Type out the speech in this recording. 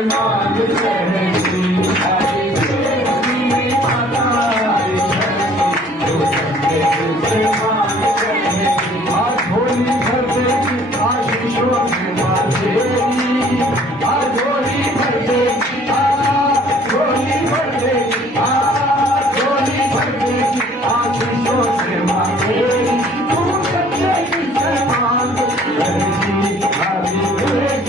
my goodness.